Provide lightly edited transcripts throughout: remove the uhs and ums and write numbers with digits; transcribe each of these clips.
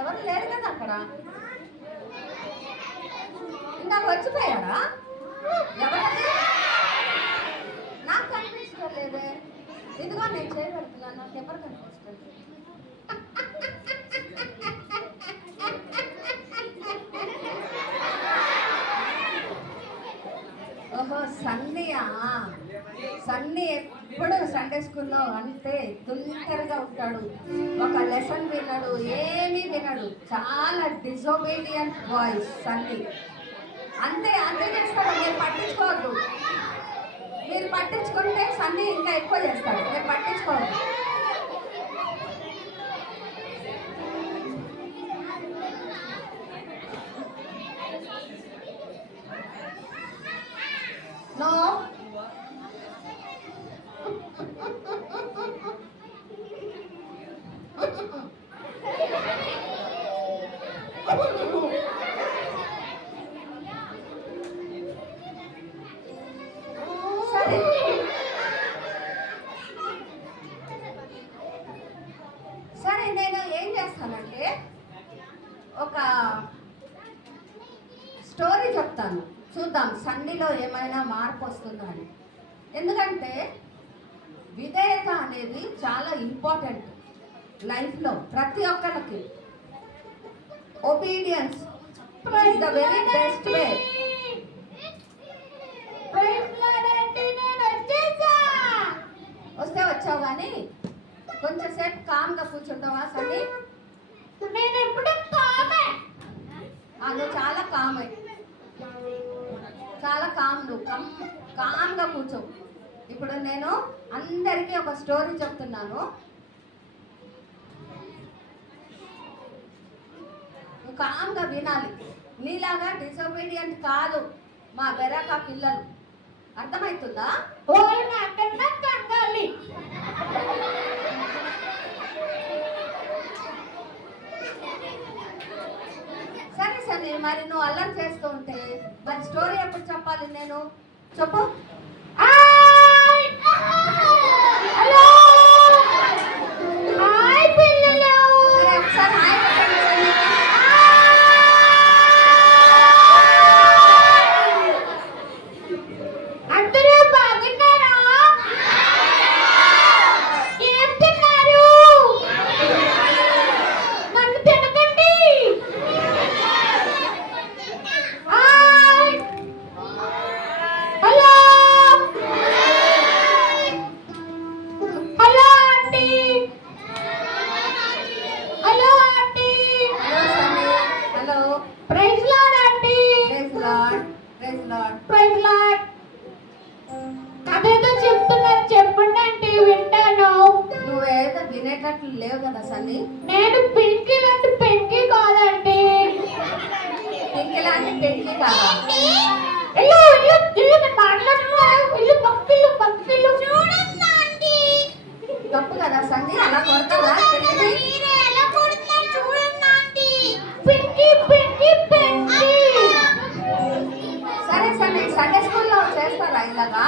ఎవరు లేరు కదా అక్కడ. ఇందాక వచ్చిపోయారా? ఎవరది? నాకు కనిపించలేదే. ఇదిగో నేను చేయగలుగుతున్నాను, నాకు ఎవరు కనిపిస్తుంది? ఓహో సన్నీయా. సన్నీ ఎప్పుడు సండే స్కూల్లో అంతే దుంకరగా ఉంటాడు. ఒక లెసన్ వినడు, ఏమీ వినడు. చాలా డిజోబీడియంట్ బాయ్స్ సన్నీ. అంతే అంతే చేస్తాడు. మీరు పట్టించుకోవద్దు. మీరు పట్టించుకుంటే సన్నీ ఇంకా ఎక్కువ చేస్తాడు. మీరు పట్టించుకోవద్దు. నో సరే సరే నేను ఏం చేస్తానంటే ఒక స్టోరీ చెప్తాను, చూద్దాం సన్నీలో ఏమైనా మార్పు వస్తుందా అని. ఎందుకంటే విధేయత అనేది చాలా ఇంపార్టెంట్ లైఫ్లో ప్రతి ఒక్కరికి. Obedience is the very best way. వస్తే వచ్చావు కానీ కొంచెం సేపు కామ్గా కూర్చుంటావా సన్నీ? నేను ఎప్పుడు కామే. నువ్వు చాలా కామే, చాలా కామ్. నువ్వు కామ్గా కూర్చో. ఇప్పుడు నేను అందరికీ ఒక స్టోరీ చెప్తున్నాను. నువ్వు కామ్గా వినాలి. నీలాగా డిసొబీడియంట్ కాదు మా బెరాకా పిల్లలు. అర్థమవుతుందా? నాకన్నా కంగాలి. సరే సరే, మరి నువ్వు అల్లరి చేస్తూ ఉంటే మరి స్టోరీ ఎప్పుడు చెప్పాలి నేను? చెప్పు. హలో హాయ్ పిల్లలు. సరే ఒకసారి హాయ్ చెప్పండి సన్నీ. అందరూ బాగున్నారా? ఏం తిన్నారు? నన్ను తినకండి. Hi hello hello aunty. Hello aunty. Hello Sunny. Hello. Praise Lord aunty. Praise Lord. Praise Lord. Praise Lord. అదేదో చెప్తున్నారు, చెప్పండి ఆంటీ, వింటాను. నువ్వేదో వినేటట్లు లేవు కదా సన్నీ. నేను పింకీ లాంటి పెంకీ కాదండి. పింకి లాంటి పెంకి కాదా? ఇల్లు ఇల్లు ఇల్లు నేను మాట్లాడుతున్నాను. ఇల్లు పక్కిల్లు పక్కిల్లు చూడండి ఆంటీ. తప్పు కదా సన్నీ, అలా కొడతావా? మీరే ఎలా కొడుతున్నారు చూడండి ఆంటీ. పింకీ పింకీ పెంకీ. సరే సరే, సండే స్కూల్లో చేస్తారా ఇలాగా?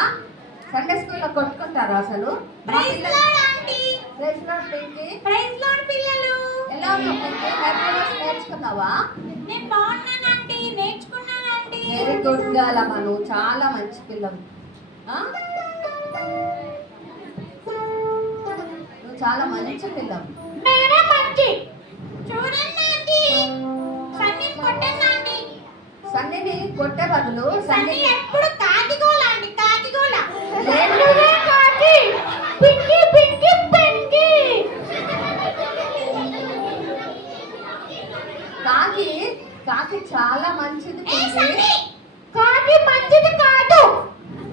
సండే స్కూల్లో కొట్టుకుంటారా అసలు? Praise Lord aunty. Praise Lord Pinky. Praise Lord పిల్లలు. ఎలా ఉన్నావు పింకి? నేర్చుకున్నావా? నేను బాగున్నాను ఆంటీ, నేర్చుకున్నాను ఆంటీ. వెరీ గుడ్ గర్ల్ అమ్మా, నువ్వు చాలా మంచి పిల్లవు. నువ్వు చాలా మంచి పిల్లవు. నేనే మంచి. చూడండి ఆంటీ, సన్నీ కొట్టండి ఆంటీ. సన్నీని కొట్టే బదులు సన్నీ సన్నీ ఎప్పుడు కాకిగోల ఆంటీ, కాకిగోల. లేదు. కాకి పింకీ పింకీ పెంకీ. కాకి కాకి చాలా మంచిది పింకి. కాకి మంచిది కాదు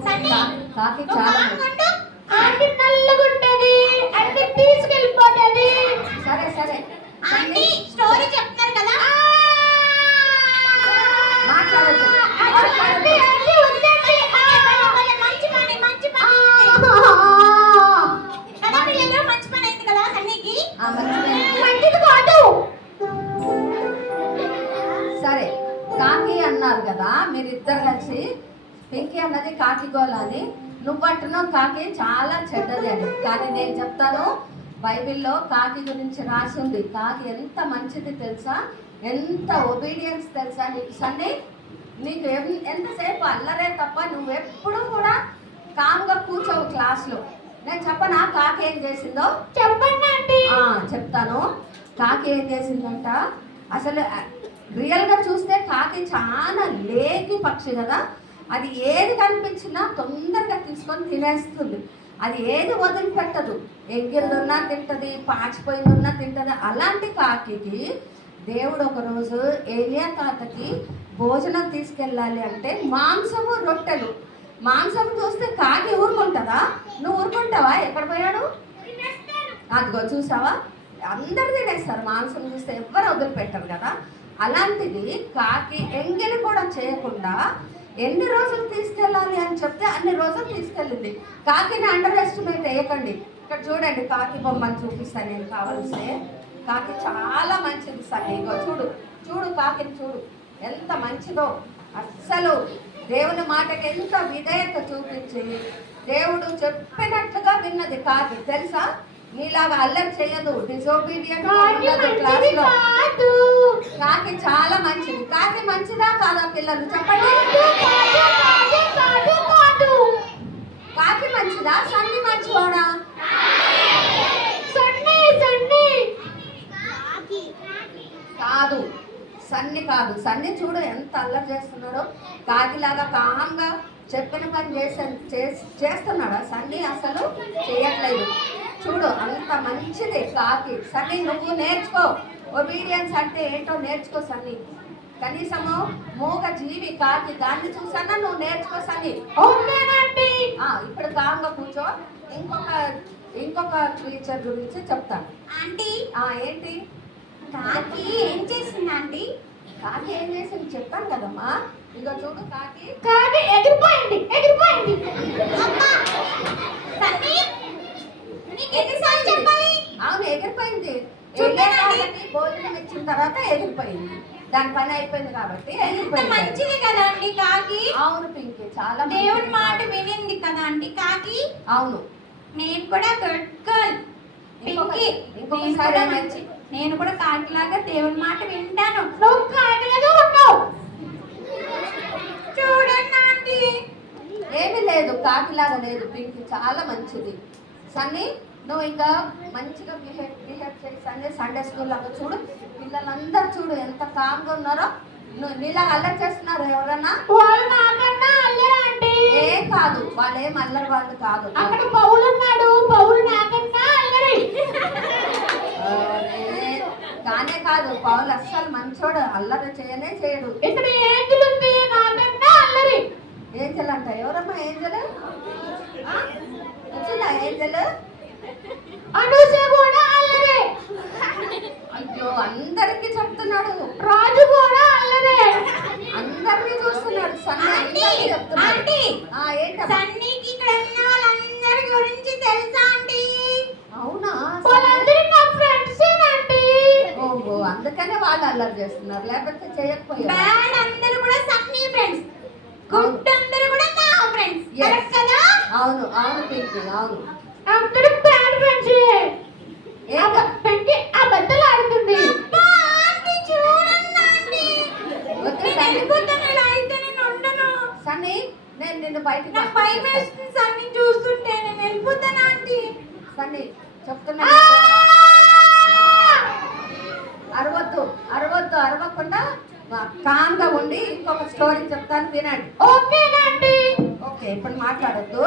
సన్నీ. కాకి చాలా కాకుండు ఆంటీ నల్లగుంటది, అన్ని తీసుకెళ్ళిపోతది. సరే సరే ఆంటీ స్టోరీ చెప్తారు కదా. మాట్లాడద్దు. ఆంటీ ఆంటీ వద్దండి. మంచి పని మంచి పని. కదా పిల్లలు, మంచి పని అయింది కదా సన్నీకి. మంచిది కాదు. సరే కాకి అన్నారు కదా మీరిద్దరు కలిసి. పింకీ అన్నది కాకి గోల అని, నువ్వు అంటున్నావు కాకి చాలా చెడ్డది అని. కానీ నేను చెప్తాను, బైబిల్లో కాకి గురించి రాసి ఉంది. కాకి ఎంత మంచిది తెలుసా, ఎంత ఒబీడియన్స్ తెలుసా నీకు సన్నీ. నీకు ఎంతసేపు అల్లరే తప్ప నువ్వెప్పుడు కూడా కామ్గా కూర్చోవు క్లాస్లో. నేను చెప్పనా కాకి ఏం చేసిందో? చెప్పండి ఆంటీ. చెప్తాను. కాకి ఏం చేసిందంట, అసలు రియల్గా చూస్తే కాకి చాలా లేకి పక్షి కదా. అది ఏది కనిపించినా తొందరగా తీసుకొని తినేస్తుంది. అది ఏది వదిలిపెట్టదు. ఎంగిళ్ళున్నా తింటది, పాచిపోయిందున్నా తింటది. అలాంటి కాకి దేవుడు ఒకరోజు ఏలియా తాతకి భోజనం తీసుకెళ్ళాలి అంటే మాంసము రొట్టెలు. మాంసం చూస్తే కాకి ఊరుకుంటుందా? నువ్వు ఊరుకుంటావా? ఎక్కడ పోయాడు? అదిగో చూసావా, అందరు తినేస్తారు మాంసం చూస్తే, ఎవ్వరు వదిలిపెట్టరు కదా. అలాంటిది కాకి ఎంగిలి కూడా చేయకుండా ఎన్ని రోజులు తీసుకెళ్ళాలి అని చెప్తే అన్ని రోజులు తీసుకెళ్ళింది. కాకిని అండర్ ఎస్టిమేట్ వేయకండి. ఇక్కడ చూడండి, కాకి బొమ్మను చూపిస్తాను నేను కావలిస్తే. కాకి చాలా మంచిది సార్. ఇగో చూడు, చూడు కాకిని చూడు ఎంత మంచిదో. అస్సలు దేవుని మాటకి ఎంత విధేయత చూపించి దేవుడు చెప్పినట్లుగా విన్నది కాకి తెలుసా. నీలాగా అల్లరి చేయదు, డిజోబీడియంట్ ఉండదు క్లాస్లో. కాకి చాలా మంచిది. కాకి మంచిదా కాదా పిల్లలు చెప్పండి? కాకి మంచిదా, సన్ని మంచివాడా? కాదు, సన్ని కాదు. సన్ని చూడు ఎంత అల్లరి చేస్తున్నాడో. కాకిలాగా కామ్గా చెప్పిన పని చేస్తున్నాడా? సన్ని అసలు చేయట్లేదు. చూడు అంత మంచిది కాకి. సన్ని నువ్వు నేర్చుకో, ఒబీడియన్స్ అంటే ఏంటో నేర్చుకో సన్ని. కనీసము మూగ జీవి కాకి, దాన్ని చూసానా నువ్వు నేర్చుకో సన్ని. ఇప్పుడు కామ్గా కూర్చో. ఇంకొక టీచర్ గురించి చెప్తాను. ఆంటీ ఏంటి? కాకి ఏం చేసింది ఆంటీ? కాకి ఏం చేసింది చెప్తాను కదమ్మా. ఇక చూడు, కాకి ఎగిరిపోయింది. అవును ఎగిరిపోయింది. భోజనం ఇచ్చిన తర్వాత ఎగిరిపోయింది. దాని పని అయిపోయింది కాబట్టి మంచిది కదా అండి కాకి. అవును పింకి, చాలా దేవుని మాట వినింది కదా అండి కాకి. అవును, నేను కూడా గుడ్ గర్ల్ పింకి. నేను కూడా కాకిలాగా దేవుని మాట వింటాను. నువ్వు కాకిలాగా ఉన్నావు. చూడండి ఆంటీ. ఏమీ లేదు, కాకిలాగా లేదు. పింకి చాలా మంచిది. సన్నీ నువ్వు ఇంకా మంచిగా బిహేవ్ చేయి సన్నీ. సండే స్కూల్లో చూడు, పిల్లలందరూ చూడు ఎంత కామ్గా ఉన్నారో. నువ్వు నీలాగా అల్లరి చేస్తున్నారు ఎవరన్నా? వాళ్ళు నాకన్నా అల్లరి ఆంటీ. ఏం కాదు, వాళ్ళు ఏం అల్లరి వాళ్ళు కాదు. అక్కడ పౌలు ఉన్నాడు, పౌలు నాకన్నా అల్లరి. కానే కాదు, పౌలు అస్సలు మంచోడు, అల్లరి చేయడు. ఇక్కడ ఏంజల్ ఉంది, నాకన్నా అల్లరి. ఏంజల్ అంట? ఎవరమ్మా ఏంజల్? వచ్చిందా ఏంజల్? అనూష కూడా అల్లరే. అయ్యో, అందరికి చెప్తున్నాడు. రాజు కూడా అల్లరే. అందరినీ చూస్తున్నాడు. సన్నీ చెప్తున్నాడు. సన్నీకి ఇక్కడ ఉన్న వాళ్ళందరి గురించి తెలుసా ఆంటీ? అవునా? వాళ్ళందరూ నా ఫ్రెండ్స్ ఆంటీ. ఓహో, అందుకనే వాళ్ళు అల్లరి చేస్తున్నారు, లేకపోతే చేయకపోయారు. బ్యాడ్ అందరూ కూడా సన్నీ ఫ్రెండ్స్, గుడ్ అందరూ కూడా నా ఫ్రెండ్స్. కరెక్ట్ కదా? అవును అవును పింకి, అవును. అందరూ బ్యాడ్ ఫ్రెండ్స్. పింకి అబద్ధాలు ఆడుతుంది. ఆంటీ చూడండి ఆంటీ. వెళ్ళిపోతాను అయితే నేను ఉండను. సన్నీ నేను నిన్ను బయటకు నాకు భయం వేస్తుంది సన్నీ చూస్తుంటే. నేను వెళ్ళిపోతాను ఆంటీ. సన్నీ చెప్తున్నా, అరవకుండా కామ్గా ఉండి ఇంకొక స్టోరీ చెప్తాను వినండి. ఓకేనండి. ఓకే, ఇప్పుడు మాట్లాడద్దు.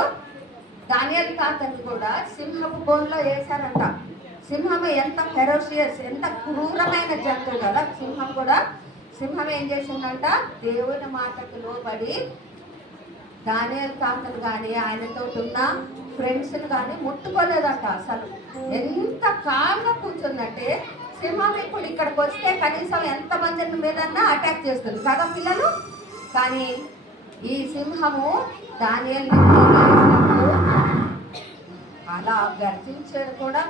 దానియేలు తాతని కూడా సింహపు బోన్లో వేశారంట. సింహం ఎంత ఫెరోషియస్, ఎంత క్రూరమైన జంతువు కదా సింహం కూడా. సింహం ఏం చేసిందంట, దేవుని మాటకు లోబడి దానియేలు తాతను కానీ ఆయనతో ఉన్న ఫ్రెండ్స్ని కానీ ముట్టుకోలేదంట. అసలు ఎంత కామ్గా కూర్చుందంటే, సింహం ఇప్పుడు ఇక్కడికి వస్తే కనీసం ఎంతమంది మీదన్నా అటాక్ చేస్తుంది కదా పిల్లలు. కానీ ఈ సింహము దానియేలుని అలా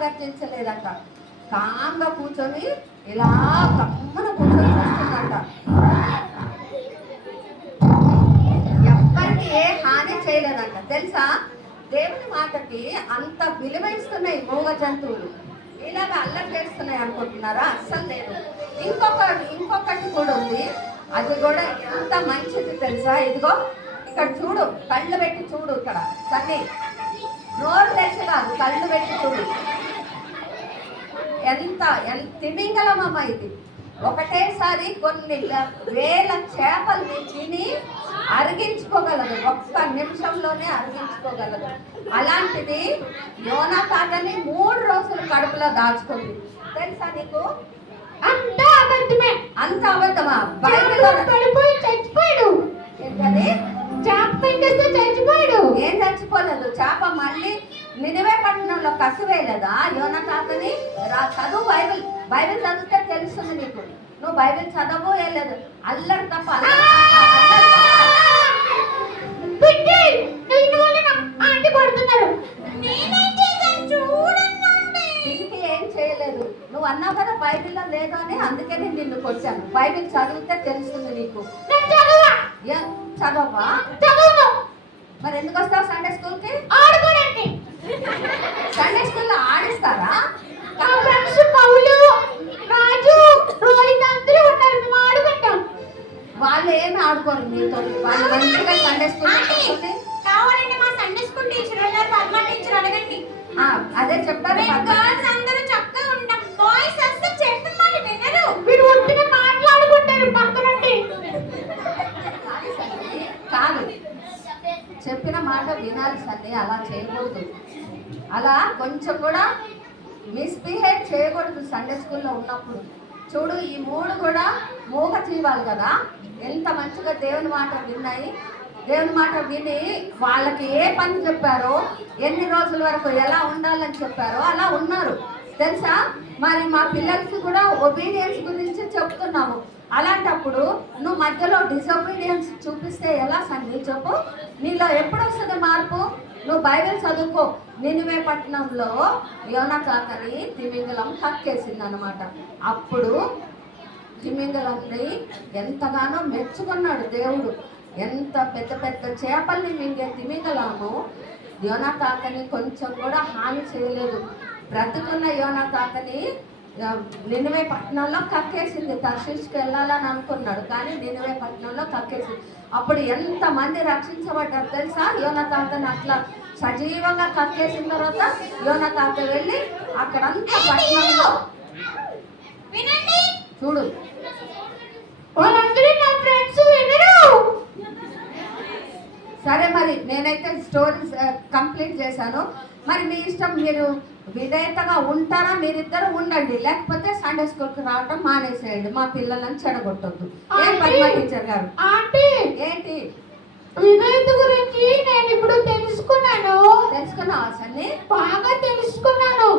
గర్జించలేదంట. కామ్గా కూర్చొని ఇలా కమ్మన కూర్చొని చూస్తుందంట. ఎవ్వరికి ఏ హాని చేయలేదంట తెలుసా. దేవుని మాటకి అంత విలువైస్తున్నాయి మూగ జంతువులు. ఇలాగ అల్లరి చేస్తున్నాయి అనుకుంటున్నారా? అస్సలు లేదు. ఇంకొకటి కూడా ఉంది. అది కూడా ఎంత మంచిది తెలుసా? ఇదిగో ఇక్కడ చూడు, కళ్ళు పెట్టి చూడు. ఇక్కడ సన్నీ నోరు తెరిచి కాదు, కళ్ళు పెట్టి చూడు. ఎంత తిమింగలమమ్మ ఇది. ఒకటేసారి కొన్ని వేల చేపల్ని తిని అరిగించుకోగలదు, ఒక్క నిమిషంలోనే అరిగించుకోగలదు. అలాంటిది యోనా తాతని 3 రోజులు కడుపులో దాచుకుంది. తెలుసా నీకు? అంతా అబద్ధమే. అంత అబద్ధమా? బైబిల్లో పడిపోయి చచ్చిపోయాడు. ఏంటది? చేప పెట్టేస్తే చచ్చిపోయాడు. ఏం చచ్చిపోలేదు. చేప మళ్ళీ నినివే పట్టణంలో కసివేయలేదా యోనా తాతని? చదువు బైబిల్ చదివితే తెలుస్తుంది నీకు. నువ్వు బైబిల్ చదవో లేదు, అల్లరి తప్ప ఇంటికి ఏం చేయలేదు. నువ్వు అన్నావు కదా బైబిల్లో లేదు అని, అందుకే నేను నిన్ను కొట్టాను. బైబిల్ చదివితే తెలుస్తుంది నీకు. చదవా? మరి ఎందుకు వస్తావు సండే స్కూల్కి? ఆడుకోడానికి. సండే స్కూల్లో ఆడిస్తారా? వాళ్ళు ఏమి ఆడుకోరు మీతో. వాళ్ళు మంచిగా సండే స్కూల్ కావాలంటే మా సండే స్కూల్ టీచర్ ఉన్నారు, పద్మ టీచర్ అడగండి. అదే చెప్పారు. గర్ల్స్ అందరూ చక్కగా ఉంటాం, బాయ్స్ అసలు చెప్పిన మాట వినరు. వీడు ఒట్టిగా మాట్లాడుకుంటారు పక్కనుండి. కాదు, చెప్పిన మాట వినాలి సన్ని. అలా చేయకూడదు. అలా కొంచెం కూడా మిస్బిహేవ్ చేయకూడదు సండే స్కూల్లో ఉన్నప్పుడు. చూడు, ఈ 3 కూడా మూగ జీవాలు కదా, ఎంత మంచిగా దేవుని మాట విన్నాయి. దేవుని మాట విని వాళ్ళకి ఏ పని చెప్పారో, ఎన్ని రోజుల వరకు ఎలా ఉండాలని చెప్పారో అలా ఉన్నారు. తెలుసా? మరి మా పిల్లలకి కూడా ఒబీడియన్స్ గురించి చెప్తున్నాము. అలాంటప్పుడు నువ్వు మధ్యలో డిసొబీడియన్స్ చూపిస్తే ఎలా సన్ని? చెప్పు. నీలో ఎప్పుడు వస్తుంది మార్పు? నువ్వు బైబిల్ చదువుకో. నినివే పట్టణంలో యోనా తాతని తిమింగలం కక్కేసింది అనమాట. అప్పుడు తిమింగలంని ఎంతగానో మెచ్చుకున్నాడు దేవుడు. ఎంత పెద్ద పెద్ద చేపల్ని మింగే తిమింగలము యోనా తాతని కొంచెం కూడా హాని చేయలేదు. బ్రతుకున్న యోనా తాతని నినివే పట్టణంలో కక్కేసింది. తర్షీష్కి వెళ్ళాలని అనుకున్నాడు, కానీ నినివే పట్టణంలో కక్కేసింది. అప్పుడు ఎంతమంది రక్షించబడ్డారు తెలుసా? యోనా తాతని అట్లా సజీవంగా కక్కేసిన తర్వాత యోనా తాత వెళ్ళి అక్కడంతా పట్టణంలో చూడు, వాళ్ళందరూ నా ఫ్రెండ్స్ వినరు. సరే, మరి నేనైతే స్టోరీస్ కంప్లీట్ చేశాను. మరి మీ ఇష్టం, మీరు విధేయతగా ఉంటారా? మీరిద్దరు ఉండండి, లేకపోతే సండే స్కూల్కి రావటం మానేసేయండి. మా పిల్లలను చెడగొట్టొద్దు. ఏం పద్మ టీచర్ గారు? ఏంటి విధేయత గురించి నేను ఇప్పుడు తెలుసుకున్నాను. తెలుసుకున్నావా సన్ని? బాగా తెలుసుకున్నాను.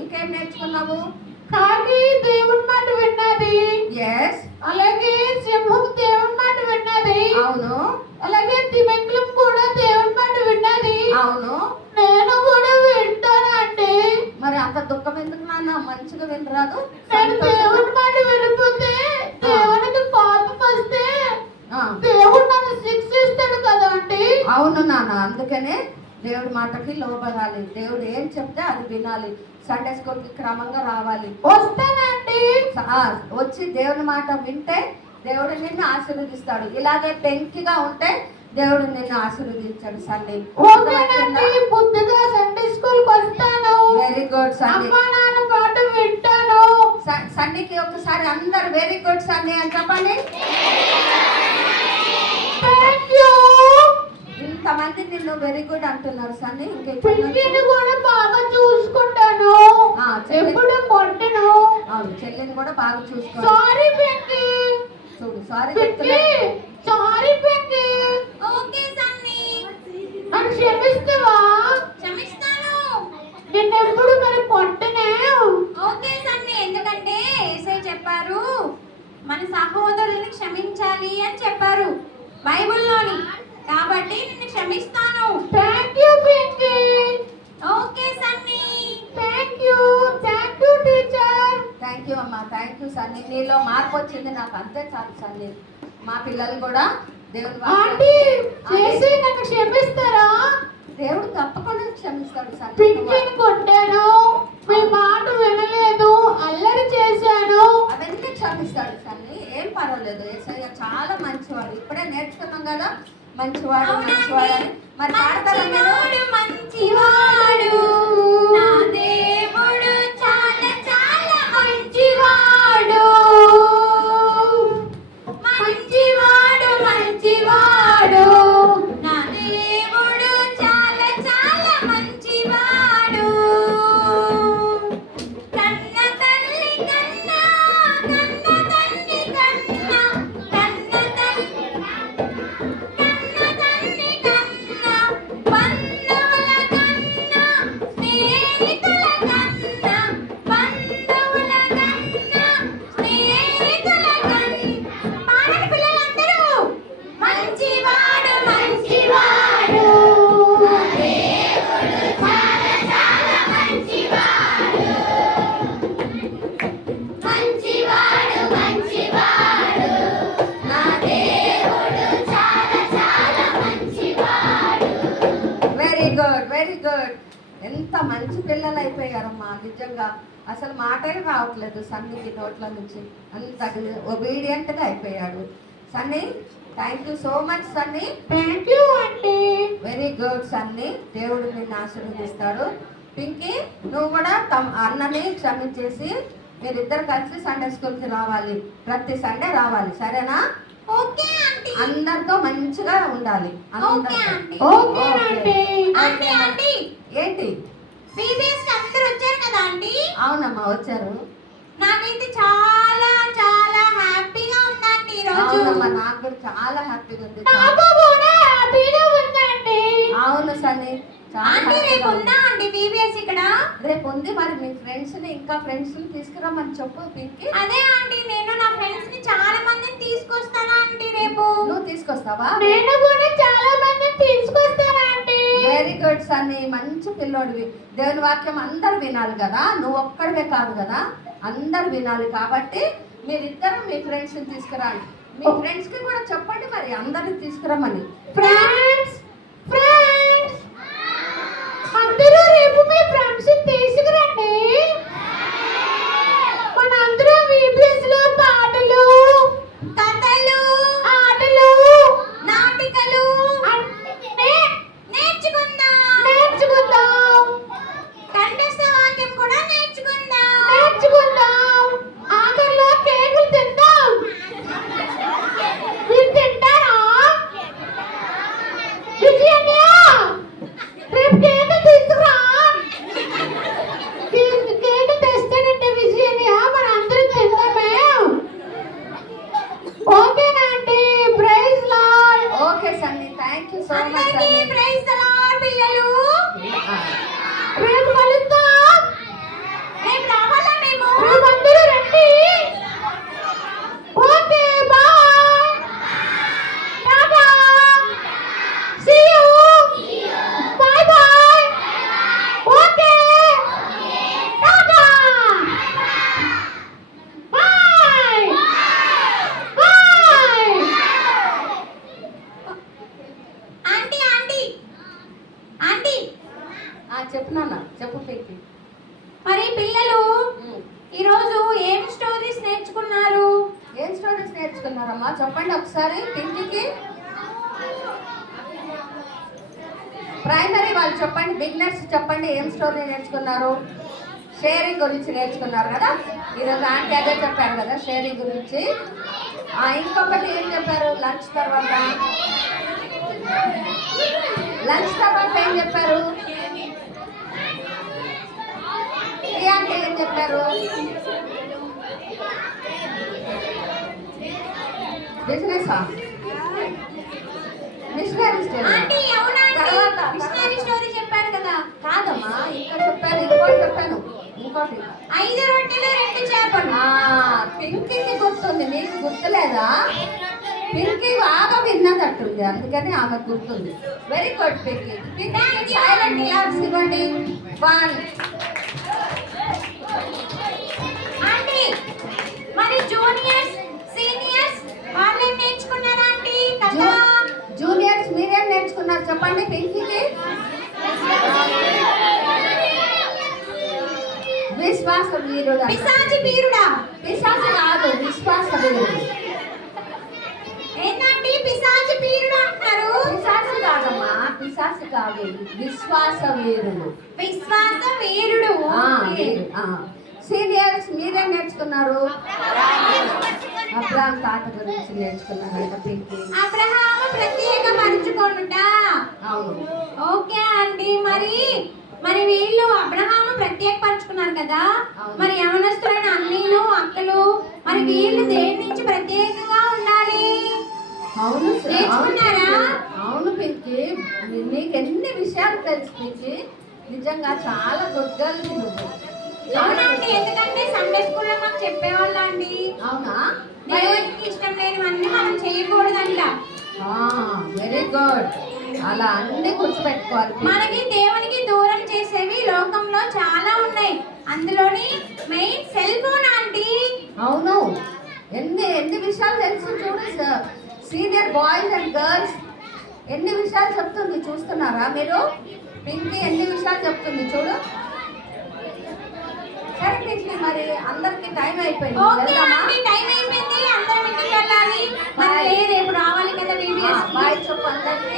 ఇంకేం నేర్చుకున్నావు? కాకి దేవుని మాట విన్నది. ఎస్. అలాగే సింహం దేవుని మాట విన్నది. అవును. అలాగే తిమింగలం కూడా దేవుని మాట విన్నది. అవును. నేను కూడా వింటానండి. మరి అంత దుఃఖం ఎందుకు నాన్న? మంచిగా వినరాదు? నేను దేవుని మాట వినిపోతే దేవునికి కోపం వస్తే దేవుడు నన్ను శిక్షిస్తాడు కదా అండి. అవును నాన్న, అందుకనే దేవుడి మాటకి లోబడాలి. దేవుడు ఏం చెప్తే అది వినాలి. సండే స్కూల్కి క్రమంగా రావాలి. వస్తానండి. వచ్చి దేవుని మాట వింటే దేవుడు నిన్ను ఆశీర్వదిస్తాడు. ఇలాగే పెంకిగా ఉంటే దేవుడు నిన్ను ఆశీర్వదించాడు. సండే బుద్ధిగా సండే స్కూల్కి వస్తాను. Very good Sunday. అమ్మా నాన్న మాట వింటాను. సండేకి ఒకసారి అందరు వెరీ గుడ్ సండే అని చెప్పండి. ఇంతమంది నిన్ను వెరీ గుడ్ అంటున్నారు సన్ని. చెల్లిని కూడా బాగా చూసుకుంటాను. ఎప్పుడు కొట్టను. అవును, చెల్లిని కూడా బాగా చూసుకో. సారీ పెంకి. చూడు, సారీ సారీ పెంకి. ఓకే సన్ని, నన్ను క్షమిస్తావా? క్షమిస్తాను. నిన్నెప్పుడు మరి కొట్టనే. ఓకే సన్ని, ఎందుకంటే యేసయ్య చెప్పారు మన సహోదరుల్ని క్షమించాలి అని చెప్పారు బైబిల్లోని. కాబట్టి నిన్ను క్షమిస్తాను. Thank you Pinky. Okay Sunny. Thank you teacher. Thank you అమ్మా. థాంక్యూ సన్నీ. నీలో మార్పు వచ్చింది, నాకు అంతే చాలు సన్నీ. మా పిల్లలు కూడా దేవుడు ఆంటీ చేసి నన్ను క్షమిస్తారా? దేవుడు తప్పకుండా క్షమిస్తాడు సన్నీ. పింకీని కొట్టాను. మీ మాట వినలేదు, అల్లరి చేశాను. అవన్నీ క్షమిస్తాడు సన్ని, ఏం పర్వాలేదు. యేసయ్య చాలా మంచివాడు. ఇప్పుడే నేర్చుకున్నాం కదా మంచివాడు మంచివాడు అని. మరి పాడతారా మీరు? మంచివాడు నా దేవుడు చాలా చాలా మంచివాడు. మంచివాడు మంచివాడు నా దేవుడు చాలా చాలా మంచివాడు. కన్న తల్లి కన్నా కన్న తల్లి కన్నా కన్న తల్లి కన్నా బంధువుల కన్నా స్నేహితుల కన్నా బంధువుల కన్నా స్నేహితుల కన్నా పాడండి పిల్లలందరూ. మంచివాడు మంచివాడు దేవుడు చాలా చాలా మంచివాడు. మంచివాడు మంచివాడు నా దేవుడు చాలా చాలా మంచివాడు. Very good very good. ఎంత మంచి పిల్లలు అయిపోయారమ్మా నిజంగా. అసలు మాటే రావట్లేదు సన్నికి నోట్ల నుంచి, అంత ఒబీడియంట్గా అయిపోయాడు Sunny. Thank you so much Sunny. Thank you అండి. వెరీ గుడ్ సన్నీ, దేవుడు నిన్ను ఆశీర్వదిస్తాడు. పింకీ నువ్వు కూడా అన్నని క్షమించేసి మీరిద్దరు కలిసి సండే స్కూల్కి రావాలి, ప్రతి సండే రావాలి, సరేనా? Okay aunty. అందరితో మంచిగా ఉండాలి. Okay aunty. Okay aunty. Aunty aunty ఏంటి? బీబీఎస్ అందరూ వచ్చారు కదా ఆంటీ? అవునమ్మా వచ్చారు. నాకైతే చాలా చాలా హ్యాపీగా ఉందండి ఈ రోజు. అవునమ్మా నాకు కూడా చాలా హ్యాపీగా ఉంది. నాకు కూడా హ్యాపీగా ఉందండి. అవును సన్నీ చాలా ఆంటీ రేపు హ్యాపీగా ఉంది. ఉందా ఆంటీ బీబీఎస్ ఇక్కడ? రేపు ఉంది. మరి మీ ఫ్రెండ్స్ ని ఇంకా ఫ్రెండ్స్ ని తీసుకురమ్మని చెప్పు పింకీ. అదే ఆంటీ, నేను నా ఫ్రెండ్స్ ని చాలా మందిని తీసుకొస్తాను ఆంటీ రేపు. నువ్వు తీసుకొస్తావా? నేను కూడా చాలా మందిని తీసుకొస్తాను ఆంటీ. వెరీ గుడ్ సన్నీ, మంచి పిల్లోడివి. దేవుని వాక్యం అందరు వినాలి కదా, నువ్వు ఒక్కడివే కాదు కదా, అందరు వినాలి. కాబట్టి మీరిద్దరు మీ ఫ్రెండ్స్ ని తీసుకురండి. మీ ఫ్రెండ్స్ కి కూడా చెప్పండి మరి అందరిని తీసుకురమ్మని. ఫ్రెండ్స్ ఫ్రెండ్స్ అందరూ రేపు మీ ఫ్రెండ్స్ తీసుకురండి. మనందరం బీబీఎస్ లో పాటలు, కథలు, ఆటలు, నాటికలు నేర్చుకుందాం. కంఠస్థ వాక్యం కూడా నేర్చుకుందాం. ఆఖరిలో కేకులు తిందాం. మీరు తింటారా? విజయన్య రేపు కేకులు తీసుకురా. కేకు తెస్తానంటే విజయన్య మన అందరం తిందామే. ఓకేనా అండి? Praise Lord. Okay Sunny, thank you so much అందరికీ సన్నీ. ప్రైజ్ లార్డ్ పిల్లలు. రేపు కలుద్దాం. రేపు రావాలా మేము? రేపు అందరూ రండి. Okay bye. Tata. See you. Bye bye. Okay. Tata. Bye. Bye. Aunty aunty aunty చెప్పు నాన్న, చెప్పు పింకీ. మరి పిల్లలు ఈరోజు ఏం స్టోరీస్ నేర్చుకున్నారు? ఏం స్టోరీస్ నేర్చుకున్నారమ్మా చెప్పండి ఒకసారి పింకీకి. ప్రైమరీ వాళ్ళు చెప్పండి, బిగినర్స్ చెప్పండి ఏం స్టోరీ నేర్చుకున్నారు. షేరింగ్ గురించి నేర్చుకున్నారు కదా, ఈరోజు ఆంటీ అదే చెప్పారు కదా షేరింగ్ గురించి. ఇంకొకటి ఏం చెప్పారు? లంచ్ తర్వాత ఏం చెప్పారు? అంటే ఏం చెప్పారు? బిజినెస్ మిషనరీ ఆంటీ అవునా ఆంటీ? తర్వాత మిషనరీ స్టోరీ చెప్పారు కదా? కాదమ్మా, ఇంకా చెప్పాను, ఇంకోటి చెప్పాను, ఇంకోటి 5 రొట్టెలు 2 చేపలు. పింకీకి గుర్తుంది, మీకు గుర్తులేదా? పింకీ బాగా విన్నదట్టుంది, అందుకని ఆమె గుర్తుంది. Very good Pinky. Pinky silent claps ఇవ్వండి. 1. ఆంటీ మరి జూనియర్స్ సీనియర్స్ వాళ్ళేం నేర్చుకున్నారా ఆంటీ? కదా జూనియర్స్ మీరేం నేర్చుకున్నారు చెప్పండి పింకీకి. విశ్వాస వీరులు. విశ్వాస వీరుడు. ఓకే. సీనియర్స్ మీరేం నేర్చుకున్నారు? అబ్రాహాం తాత గురించి నేర్చుకున్నారంట పింకీ. అబ్రహాము ప్రత్యేకపరచుకొనుట. అవును. ఓకే అండి. మరి వీళ్ళు అబ్రహాము ప్రత్యేకపరచుకున్నారు కదా, అవును. మరి యవనస్తులైన అన్నీలు అక్కలు మరి వీళ్ళు దేని నుంచి ప్రత్యేకంగా ఉండాలి? అవును సార్. నేర్చుకున్నారా? అవును పింకీ, నీకు ఎన్ని విషయాలు తెలుసు పింకీ. నిజంగా చాలా గుడ్ గర్ల్ నువ్వు. అవునండి, ఎందుకంటే సండే స్కూల్లో మాకు చెప్పేవాళ్ళ అండి. అవునా? దేవునికి ఇష్టం లేనివన్నీ మనం చేయకూడదంట. Very good. అలా అన్ని గుర్తుపెట్టుకోవాలి. మనకి దేవునికి దూరం చేసేవి లోకంలో చాలా ఉన్నాయి. అందులోని మెయిన్ సెల్ ఫోన్ ఆంటీ. అవును. ఎన్ని ఎన్ని విషయాలు తెలుసు చూడు. సీనియర్ బాయ్స్ అండ్ గర్ల్స్ ఎన్ని విషయాలు చెప్తుంది చూస్తున్నారా మీరు? పింకీ ఎన్ని విషయాలు చెప్తుంది చూడు. సరే పింకీ, మరి అందరికి టైం అయిపోయింది. ఓకే వెళ్దామా? ఆంటీ, టైం అయిపోయింది. అందరం ఇంటికి వెళ్ళాలి. మరి రేపు రావాలి కదా వీడియోస్. బాయ్ చెప్పు అందరికి.